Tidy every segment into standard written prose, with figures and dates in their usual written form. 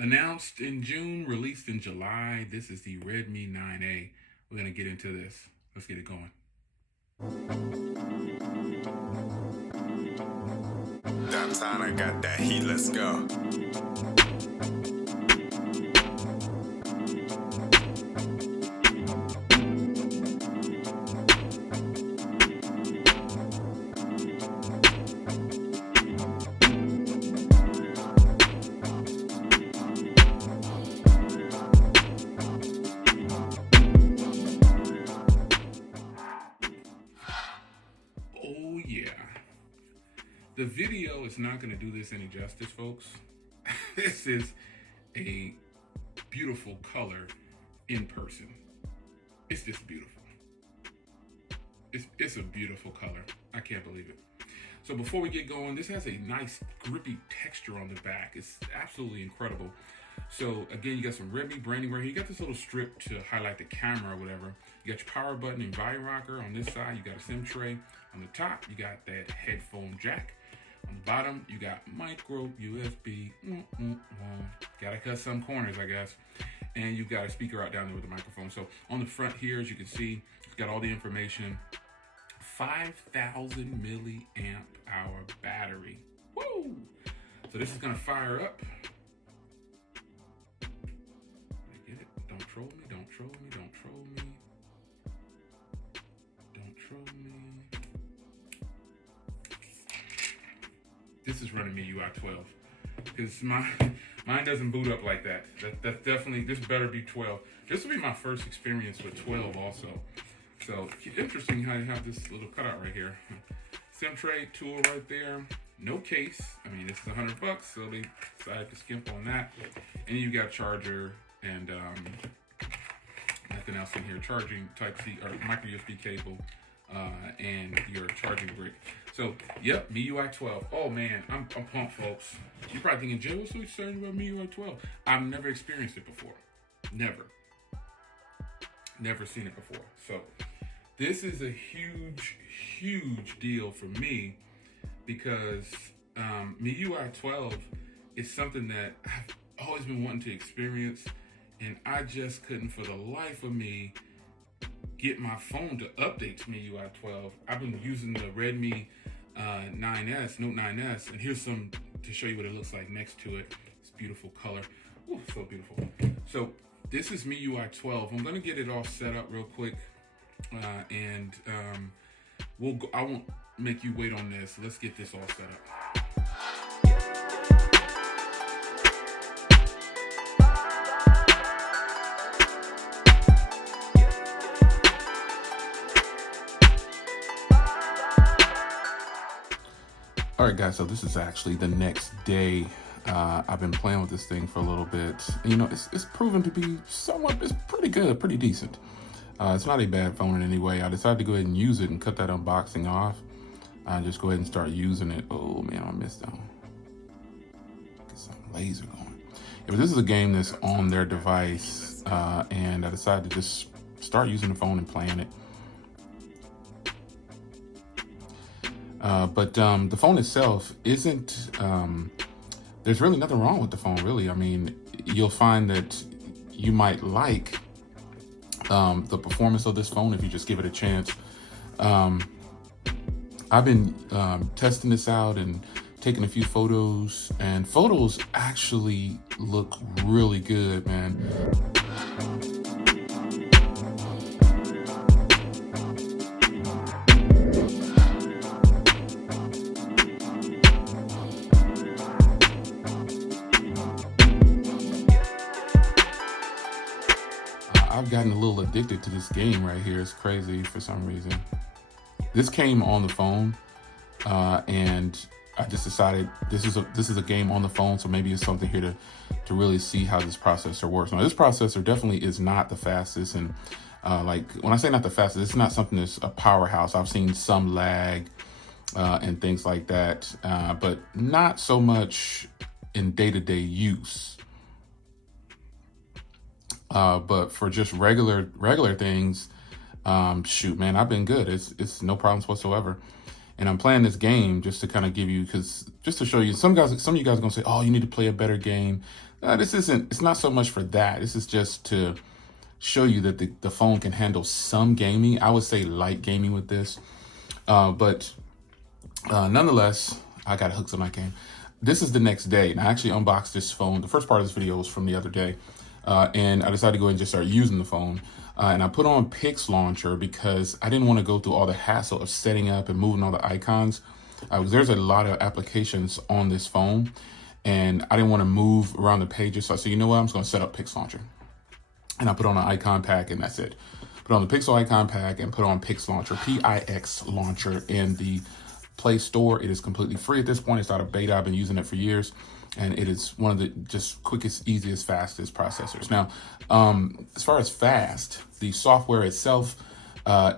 Announced in June, released in July. This is the Redmi 9A. We're going to get into this. Let's get it going. Downtown, I got that heat, let's go. Oh yeah. The video is not going to do this any justice, folks. This is a beautiful color in person. It's just beautiful. It's a beautiful color. I can't believe it. So before we get going, this has a nice grippy texture on the back. It's absolutely incredible. So again, you got some Redmi branding right here. You got this little strip to highlight the camera or whatever. You got your power button and volume rocker on this side. You got a SIM tray. On the top, you got that headphone jack. On the bottom, you got micro USB. Gotta cut some corners, I guess. And you got a speaker out down there with the microphone. So on the front here, as you can see, it's got all the information. 5,000 milliamp hour battery. Woo! So this is gonna fire up. Get it? Don't troll me, don't troll me, don't troll me. Don't troll me. This is running me UI 12. Because mine doesn't boot up like that. That's definitely, this better be 12. This will be my first experience with 12 also. So interesting how you have this little cutout right here. SIM tray tool right there. No case. I mean, this is $100, so they decided to skimp on that. And you got charger and nothing else in here. Charging Type-C or micro USB cable and your charging brick. So, yep, MIUI 12. Oh man, I'm pumped, folks. You're probably thinking, Jay, what's so exciting about MIUI 12? I've never experienced it before. Never seen it before. So this is a huge deal for me because MIUI 12 is something that I've always been wanting to experience, and I just couldn't for the life of me get my phone to update to MIUI 12. I've been using the Redmi 9S, Note 9S, and here's some to show you what it looks like next to it. It's beautiful color. Ooh, so beautiful. So this is MIUI 12. I'm gonna get it all set up real quick, and I won't make you wait on this. Let's get this all set up. All right, guys, so this is actually the next day. I've been playing with this thing for a little bit. You know, it's proven to be it's pretty good, pretty decent. It's not a bad phone in any way. I decided to go ahead and use it and cut that unboxing off. Just go ahead and start using it. Oh man, I missed out. Get some laser going. Yeah, but this is a game that's on their device, and I decided to just start using the phone and playing it. But the phone itself isn't, there's really nothing wrong with the phone, really. I mean, you'll find that you might like the performance of this phone if you just give it a chance. I've been testing this out and taking a few photos, and photos actually look really good, man. I've gotten a little addicted to this game right here. It's crazy for some reason. This came on the phone, and I just decided this is a game on the phone, so maybe it's something here to really see how this processor works. Now, this processor definitely is not the fastest, and like when I say not the fastest, it's not something that's a powerhouse. I've seen some lag and things like that, but not so much in day-to-day use. But for just regular things, shoot, man, I've been good. It's no problems whatsoever. And I'm playing this game just to kind of give you, just to show you, some of you guys are gonna say, oh, you need to play a better game. It's not so much for that. This is just to show you that the phone can handle some gaming. I would say light gaming with this. But nonetheless, I got hooked on that game. This is the next day, and I actually unboxed this phone. The first part of this video was from the other day. And I decided to go ahead and just start using the phone. And I put on Pix Launcher because I didn't want to go through all the hassle of setting up and moving all the icons. Because there's a lot of applications on this phone, and I didn't want to move around the pages. So I said, you know what, I'm just going to set up Pix Launcher. And I put on an icon pack, and that's it. Put on the Pixel icon pack and put on Pix Launcher, P-I-X Launcher in the Play Store. It is completely free at this point. It's out of beta. I've been using it for years. And it is one of the just quickest, easiest, fastest processors. Now, as far as fast, the software itself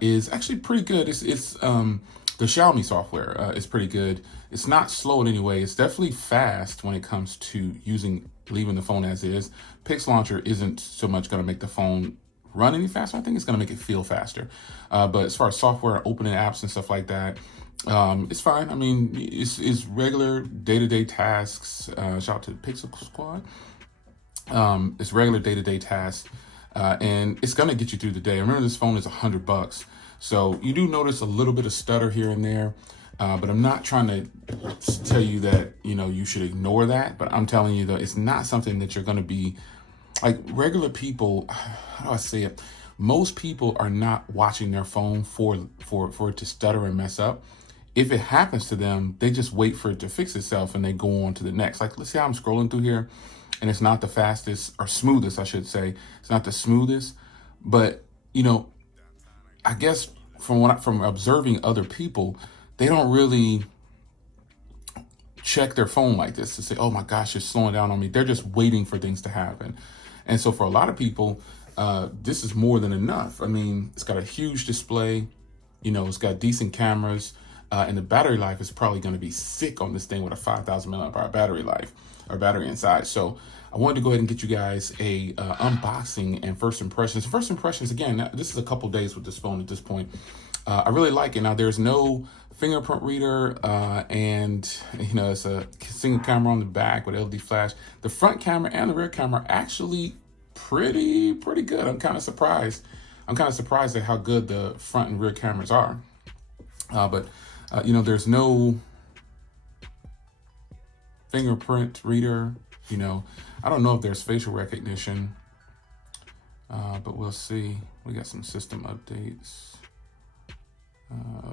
is actually pretty good. It's the Xiaomi software is pretty good. It's not slow in any way. It's definitely fast when it comes to leaving the phone as is. Pix Launcher isn't so much going to make the phone run any faster. I think it's going to make it feel faster. But as far as software, opening apps and stuff like that, it's fine. I mean, it's regular day-to-day tasks. Shout out to the Pixel Squad. It's regular day-to-day tasks, and it's gonna get you through the day. Remember, this phone is $100, so you do notice a little bit of stutter here and there, but I'm not trying to tell you that you should ignore that. But I'm telling you that it's not something that you're gonna be like regular people. How do I say it? Most people are not watching their phone for it to stutter and mess up. If it happens to them, they just wait for it to fix itself and they go on to the next. Like, let's see how I'm scrolling through here, and it's not the fastest or smoothest, I should say. It's not the smoothest, but I guess from observing other people, they don't really check their phone like this to say, oh my gosh, it's slowing down on me. They're just waiting for things to happen. And so for a lot of people, this is more than enough. I mean, it's got a huge display, it's got decent cameras. And the battery life is probably going to be sick on this thing with a 5,000 milliamp hour battery life or battery inside. So I wanted to go ahead and get you guys a unboxing and first impressions. First impressions, again, this is a couple days with this phone at this point. I really like it. Now, there's no fingerprint reader, and it's a single camera on the back with LED flash. The front camera and the rear camera are actually pretty good. I'm kind of surprised. At how good the front and rear cameras are. But there's no fingerprint reader. I don't know if there's facial recognition, but we'll see. We got some system updates.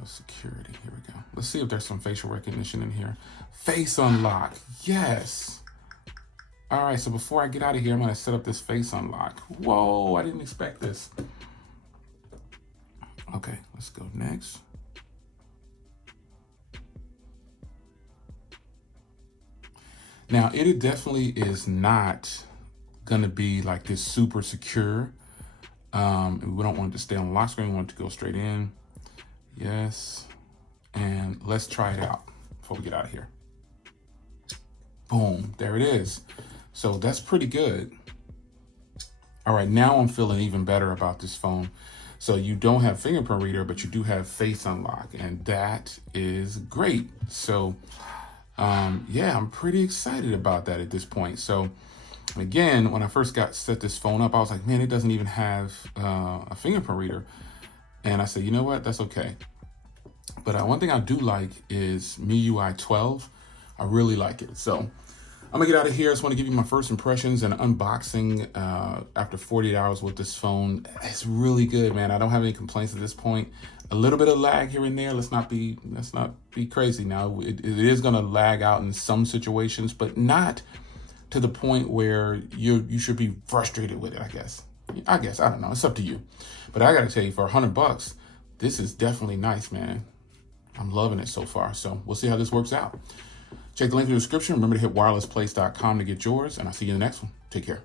Security, here we go. Let's see if there's some facial recognition in here. Face unlock, yes. All right, so before I get out of here, I'm gonna set up this face unlock. Whoa, I didn't expect this. Okay, let's go next. Now, it definitely is not going to be like this super secure. We don't want it to stay on the lock screen. We want it to go straight in. Yes. And let's try it out before we get out of here. Boom. There it is. So that's pretty good. All right. Now I'm feeling even better about this phone. So you don't have fingerprint reader, but you do have face unlock. And that is great. So yeah, I'm pretty excited about that at this point. So again, when I first set this phone up, I was like, man, it doesn't even have a fingerprint reader. And I said, you know what, that's okay. But one thing I do like is MIUI 12. I really like it. So I'm gonna get out of here. I just want to give you my first impressions and unboxing after 48 hours with this phone. It's really good, man. I don't have any complaints at this point. A little bit of lag here and there. Let's not be crazy now. It is gonna lag out in some situations, but not to the point where you should be frustrated with it, I guess. I don't know. It's up to you. But I gotta tell you, for $100, this is definitely nice, man. I'm loving it so far. So we'll see how this works out. Check the link in the description. Remember to hit wirelessplace.com to get yours, and I'll see you in the next one. Take care.